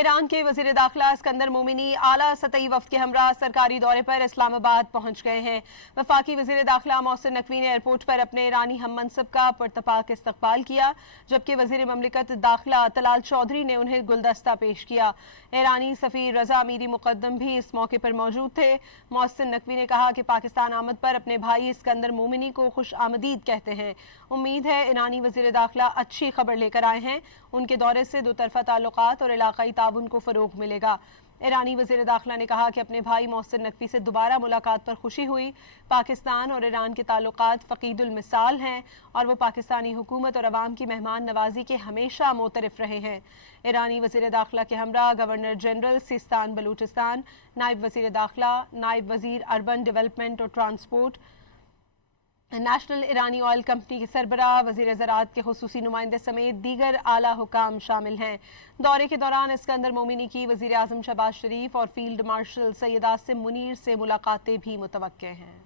ایران کے وزیر داخلہ اسکندر مومنی اعلیٰ سطحی وفد کے ہمراہ سرکاری دورے پر اسلام آباد پہنچ گئے ہیں۔ وفاقی وزیر داخلہ محسن نقوی نے ایئرپورٹ پر اپنے ایرانی ہم منصب کا پرتپاک استقبال کیا، جبکہ وزیر مملکت داخلہ طلال چودھری نے انہیں گلدستہ پیش کیا۔ ایرانی سفیر رضا امیری مقدم بھی اس موقع پر موجود تھے۔ محسن نقوی نے کہا کہ پاکستان آمد پر اپنے بھائی اسکندر مومنی کو خوش آمدید کہتے ہیں۔ امید ہے ایرانی وزیر داخلہ اچھی خبر لے کر آئے ہیں۔ ان کے دورے سے دو طرفہ تعلقات اور علاقائی تعاون کو فروغ ملے گا۔ ایرانی وزیر داخلہ نے کہا کہ اپنے بھائی محسن نقوی سے دوبارہ ملاقات پر خوشی ہوئی۔ پاکستان اور ایران کے تعلقات فقید المثال ہیں اور وہ پاکستانی حکومت اور عوام کی مہمان نوازی کے ہمیشہ معترف رہے ہیں۔ ایرانی وزیر داخلہ کے ہمراہ گورنر جنرل سیستان بلوچستان، نائب وزیر داخلہ، نائب وزیر اربن ڈیولپمنٹ اور ٹرانسپورٹ، نیشنل ایرانی آئل کمپنی کے سربراہ، وزیر زراعت کے خصوصی نمائندے سمیت دیگر اعلیٰ حکام شامل ہیں۔ دورے کے دوران اسکندر مومنی کی وزیر اعظم شہباز شریف اور فیلڈ مارشل سید عاصم منیر سے ملاقاتیں بھی متوقع ہیں۔